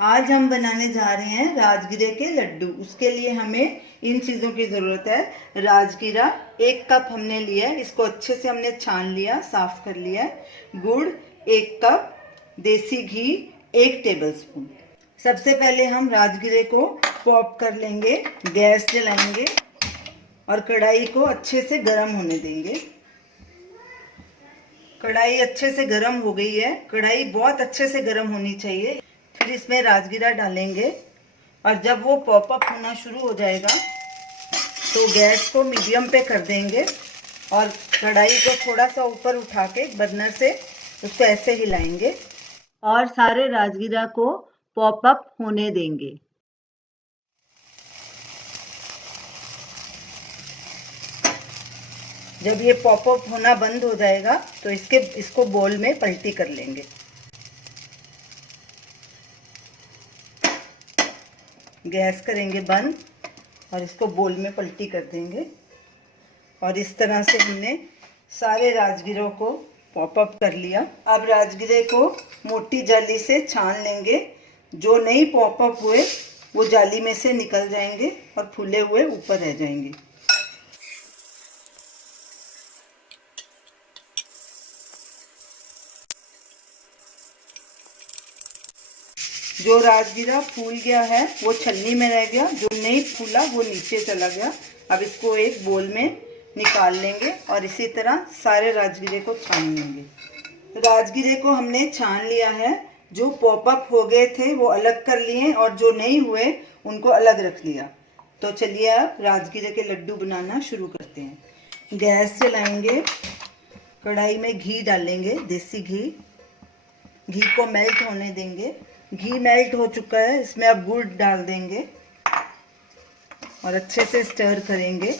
आज हम बनाने जा रहे हैं राजगिरे के लड्डू। उसके लिए हमें इन चीज़ों की ज़रूरत है। राजगिरा 1 कप हमने लिया है, इसको अच्छे से हमने छान लिया, साफ कर लिया है। गुड़ 1 कप, देसी घी 1 टेबलस्पून। सबसे पहले हम राजगिरे को पॉप कर लेंगे। गैस जलाएंगे और कढ़ाई को अच्छे से गर्म होने देंगे। कढ़ाई अच्छे से गर्म हो गई है। कढ़ाई बहुत अच्छे से गर्म होनी चाहिए। फिर इसमें राजगिरा डालेंगे और जब वो पॉप अप होना शुरू हो जाएगा तो गैस को मीडियम पे कर देंगे और कढ़ाई को थोड़ा सा ऊपर उठा के बर्नर से उसको ऐसे हिलाएंगे और सारे राजगिरा को पॉप अप होने देंगे। जब ये पॉप अप होना बंद हो जाएगा तो इसको बोल में पलटी कर लेंगे। गैस करेंगे बंद और इसको बोल में पलटी कर देंगे और इस तरह से हमने सारे राजगिरों को पॉप अप कर लिया। अब राजगिरे को मोटी जाली से छान लेंगे। जो नहीं पॉप अप हुए वो जाली में से निकल जाएंगे और फूले हुए ऊपर रह जाएंगे। जो राजगिरा फूल गया है वो छन्नी में रह गया, जो नहीं फूला वो नीचे चला गया। अब इसको एक बोल में निकाल लेंगे और इसी तरह सारे राजगिरे को छान लेंगे। राजगिरे को हमने छान लिया है। जो पॉप अप हो गए थे वो अलग कर लिए और जो नहीं हुए उनको अलग रख लिया। तो चलिए अब राजगिरे के लड्डू बनाना शुरू करते हैं। गैस जलाएंगे, कढ़ाई में घी डालेंगे, देसी घी। घी को मेल्ट होने देंगे। घी मेल्ट हो चुका है, इसमें अब गुड़ डाल देंगे और अच्छे से स्टर करेंगे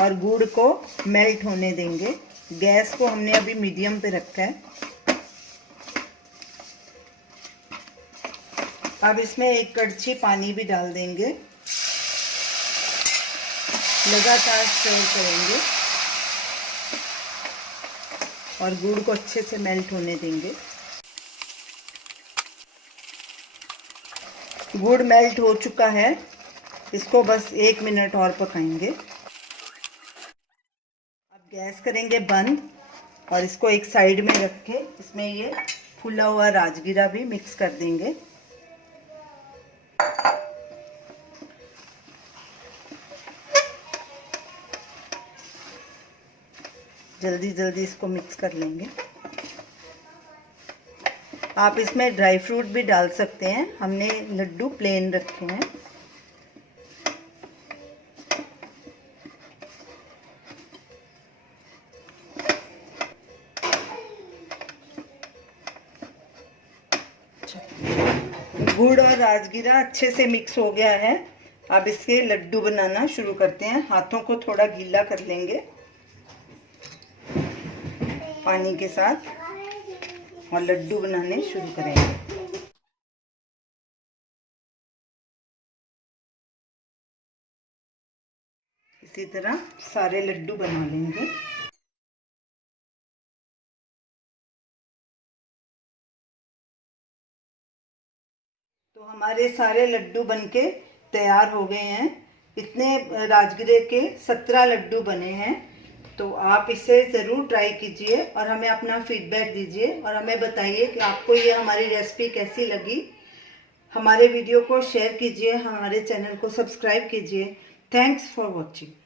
और गुड़ को मेल्ट होने देंगे। गैस को हमने अभी मीडियम पे रखा है। अब इसमें 1 कड़छी पानी भी डाल देंगे। लगातार स्टर करेंगे और गुड़ को अच्छे से मेल्ट होने देंगे। गुड़ मेल्ट हो चुका है, इसको बस 1 मिनट और पकाएंगे। अब गैस करेंगे बंद और इसको एक साइड में रख के इसमें ये फूला हुआ राजगिरा भी मिक्स कर देंगे। जल्दी जल्दी इसको मिक्स कर लेंगे। आप इसमें ड्राई फ्रूट भी डाल सकते हैं, हमने लड्डू प्लेन रखे हैं। गुड़ और राजगिरा अच्छे से मिक्स हो गया है। अब इसके लड्डू बनाना शुरू करते हैं। हाथों को थोड़ा गीला कर लेंगे पानी के साथ और लड्डू बनाने शुरू करेंगे। इसी तरह सारे लड्डू बना लेंगे। तो हमारे सारे लड्डू बनके तैयार हो गए हैं। इतने राजगिरे के 17 लड्डू बने हैं। तो आप इसे ज़रूर ट्राई कीजिए और हमें अपना फीडबैक दीजिए और हमें बताइए कि आपको ये हमारी रेसिपी कैसी लगी। हमारे वीडियो को शेयर कीजिए, हमारे चैनल को सब्सक्राइब कीजिए। Thanks for watching.